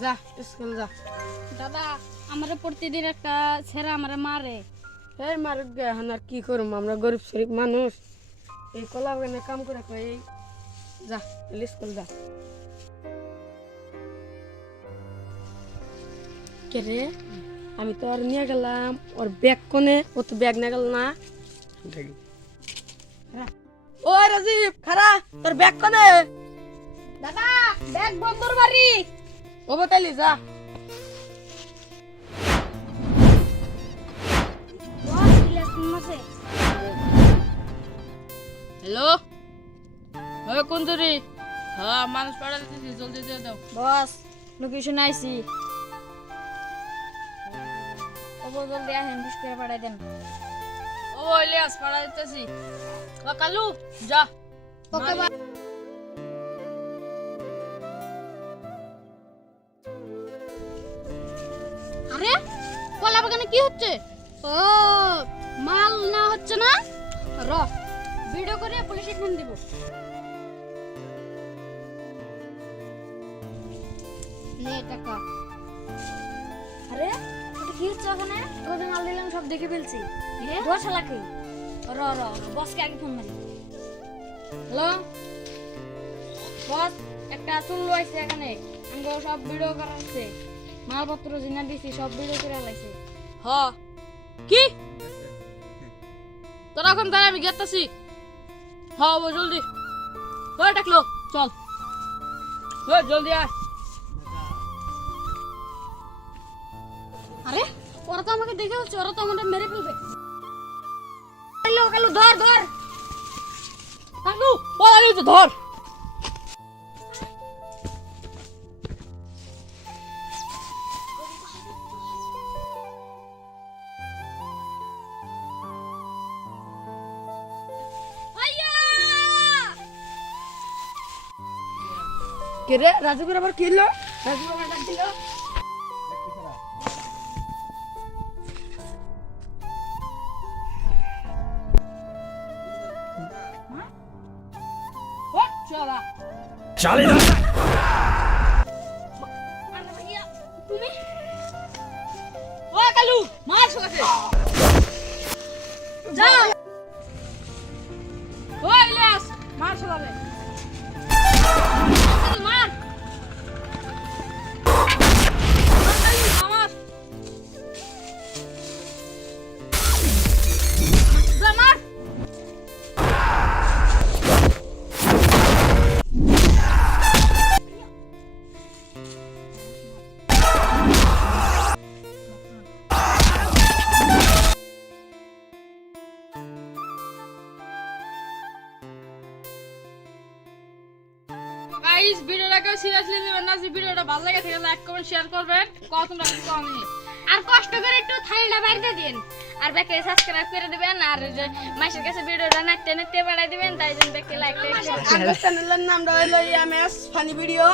যা স্কুল যা। দাদা আমারে প্রতিদিন একটা ছেড়ে আমারে মারে। এই মারুক গে, এখন আর কি করুম, আমরা গরিব শরীফ মানুষ, এই কলা বাগানে কাম করে খাই। এই যা স্কুল যা। কে রে, আমি তো আর নিয়ে গেলাম ওর ব্যাগ কোনে, ও তো ব্যাগ নিয়ে গেল না। ও রাজীব খারা, তোর ব্যাগ কোনে? দাদা ব্যাগ বন্ধুর বাড়ি। ও বতাইলি যা। বস ইলিয়াস ফোন আছে। হ্যালো, হ্যাঁ কোন তুরি? হ্যাঁ মানুষ পাড়া দিতেছি, জলদি দিয়ে দাও। বস লোকেশন আইছি। ওবো জলদি আসেন, বিশ করে পাঠাই দেন। ও ইলিয়াস পাড়া দিতেছি। ও কালু যা। ওকে বা আরে কলা বাগানে কি হচ্ছে? ও মাল না হচ্ছে না, র ভিডিও করে পুলিশে ফোন দিব। নে টাকা। আরে এটা কি হচ্ছে ওখানে? তোদের মাল দিলাম, সব দেখে ফেলছি। দোষ লাখি। র র বসকে আগে ফোন মারি। হ্যালো বস, একটা চুল্লু আইছে এখানে, আমাকে সব ভিডিও করা হচ্ছে, মালপত্র জিনা দিছি সব ভিডিও করে লাইছে। হ কি তোরা এখন তাই আমি গেতাছি। হ্যাঁ ও জলদি ওই ডাকলো, চল ওই জলদি আয়। আরে ওরা তো আমাকে দেখে হচ্ছে, ওরা তো আমাদের মেরে ফেলবে। কালু কালু ধর ধর। কালু পালা তো ধর। কে রে, রাজুকের আবার কি হলো? রাজু আমার ডাক দিল। চলা চালিয়ে দাও। তুমি ও কালু মার সকাছে যা। ও ইলিয়াস মার সকালে মার। গাইস ভিডিওটাকে সিরিয়াসলি নেবেন না, যে ভিডিওটা ভালো লাগে তাহলে লাইক কমেন্ট শেয়ার করবেন। কত তোমরা কিছু কমনি আর কষ্ট করে একটু থাইলটা বাইরে দিন, আর ব্যাকে সাবস্ক্রাইব করে দিবেন, আর যে মাসের কাছে ভিডিওটা নাচতে নাচতে বাড়াই দিবেন, তাই জন্য ব্যাকে লাইক চ্যানেলের নামটা হলো এমএস ফানি ভিডিও।